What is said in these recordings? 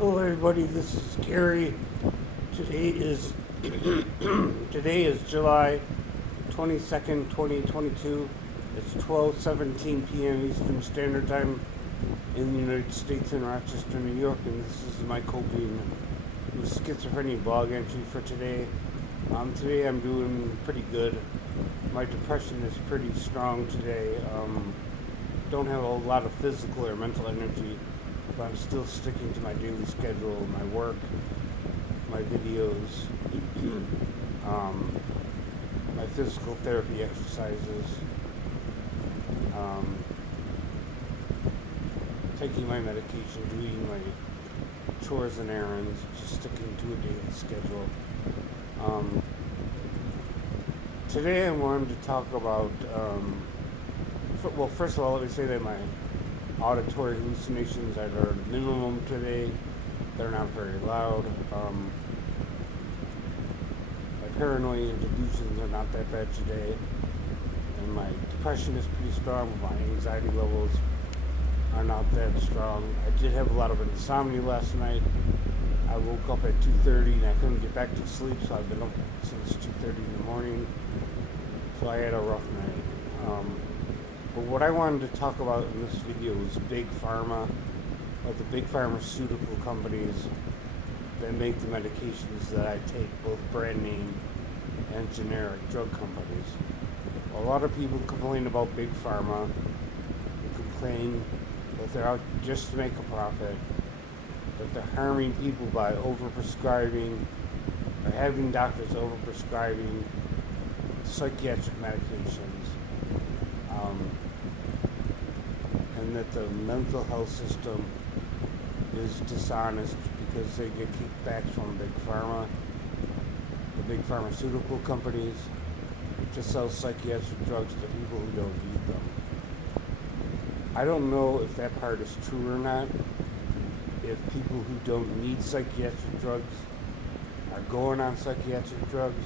Hello, everybody. This is Gary. Today is today is July 22nd, 2022. It's 12:17 p.m. Eastern Standard Time in the United States in Rochester, New York, and this is my coping with schizophrenia blog entry for today. Today I'm doing pretty good. My depression is pretty strong today. Don't have a lot of physical or mental energy, but I'm still sticking to my daily schedule, my work, my videos, my physical therapy exercises, taking my medication, doing my chores and errands, just sticking to a daily schedule. Today I wanted to talk about, first of all, let me say that my auditory hallucinations are at a minimum today. They're not very loud. My paranoia and delusions are not that bad today. And my depression is pretty strong, but my anxiety levels are not that strong. I did have a lot of insomnia last night. I woke up at 2:30 and I couldn't get back to sleep, so I've been up since 2:30 in the morning. So I had a rough night. But what I wanted to talk about in this video is big pharma, of the big pharmaceutical companies that make the medications that I take, both brand name and generic drug companies. A lot of people complain about big pharma. They complain that they're out just to make a profit, that they're harming people by overprescribing or having doctors overprescribing psychiatric medications. And that the mental health system is dishonest because they get kickbacks from big pharma, the big pharmaceutical companies, to sell psychiatric drugs to people who don't need them. I don't know if that part is true or not. If people who don't need psychiatric drugs are going on psychiatric drugs,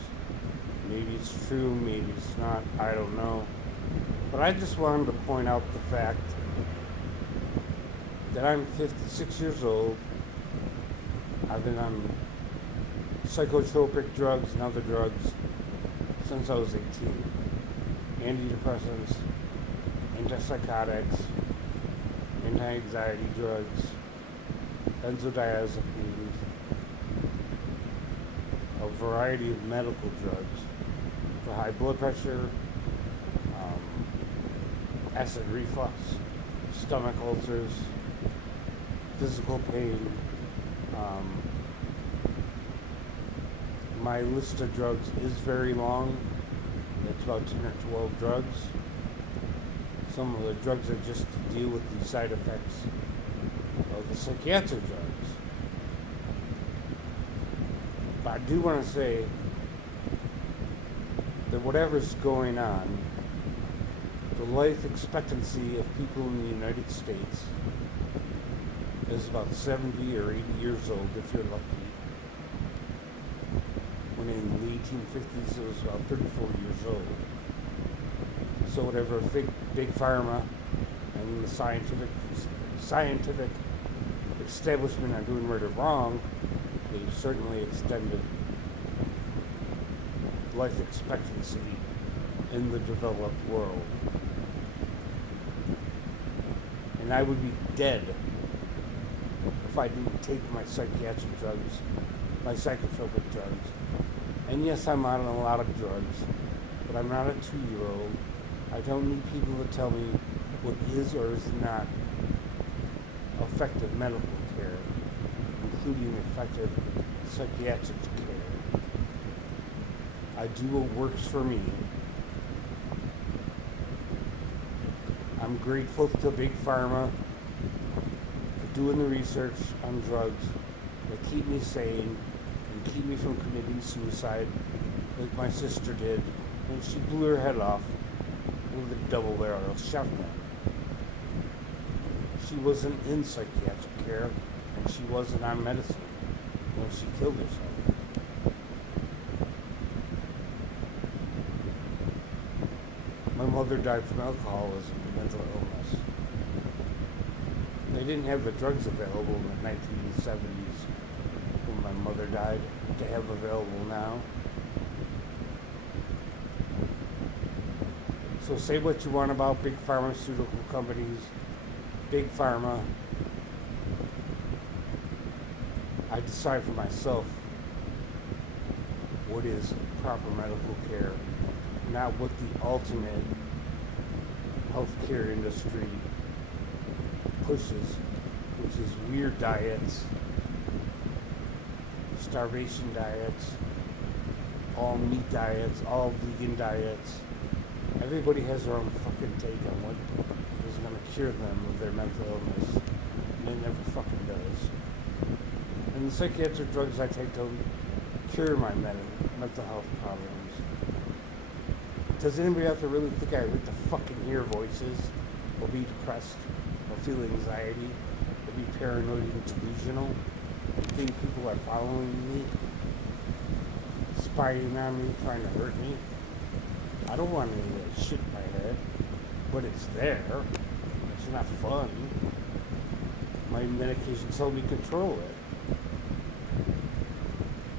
maybe it's true, maybe it's not, I don't know. But I just wanted to point out the fact that I'm 56 years old. I've been on psychotropic drugs and other drugs since I was 18. Antidepressants, antipsychotics, anti-anxiety drugs, benzodiazepines, a variety of medical drugs for high blood pressure, acid reflux, stomach ulcers, physical pain. My list of drugs is very long. It's about 10 or 12 drugs. Some of the drugs are just to deal with the side effects of the psychiatric drugs. But I do want to say that whatever's going on, the life expectancy of people in the United States is about 70 or 80 years old if you're lucky. When in the 1850s it was about 34 years old. So whatever big pharma and the scientific establishment are doing right or wrong, they've certainly extended life expectancy in the developed world. And I would be dead if I didn't take my psychiatric drugs, my psychotropic drugs. And yes, I'm on a lot of drugs, but I'm not a 2-year-old. I don't need people to tell me what is or is not effective medical care, including effective psychiatric care. I do what works for me. I'm grateful to Big Pharma for doing the research on drugs that keep me sane and keep me from committing suicide like my sister did when she blew her head off with a double-barrel shotgun. She wasn't in psychiatric care and she wasn't on medicine when she killed herself. My mother died from alcoholism and mental illness. They They didn't have the drugs available in the 1970s when my mother died to have available now. So say what you want about big pharmaceutical companies, big pharma. I decide for myself what is proper medical care, not what the ultimate healthcare industry pushes, which is weird diets, starvation diets, all meat diets, all vegan diets. Everybody has their own fucking take on what is going to cure them of their mental illness, and it never fucking does. And the psychiatric drugs I take don't cure my mental health problems. Does anybody out there really think I like to fucking hear voices, or be depressed, or feel anxiety, or be paranoid and delusional, and think people are following me, spying on me, trying to hurt me? I don't want any of that shit in my head, but it's there. It's not fun. My medications help me control it.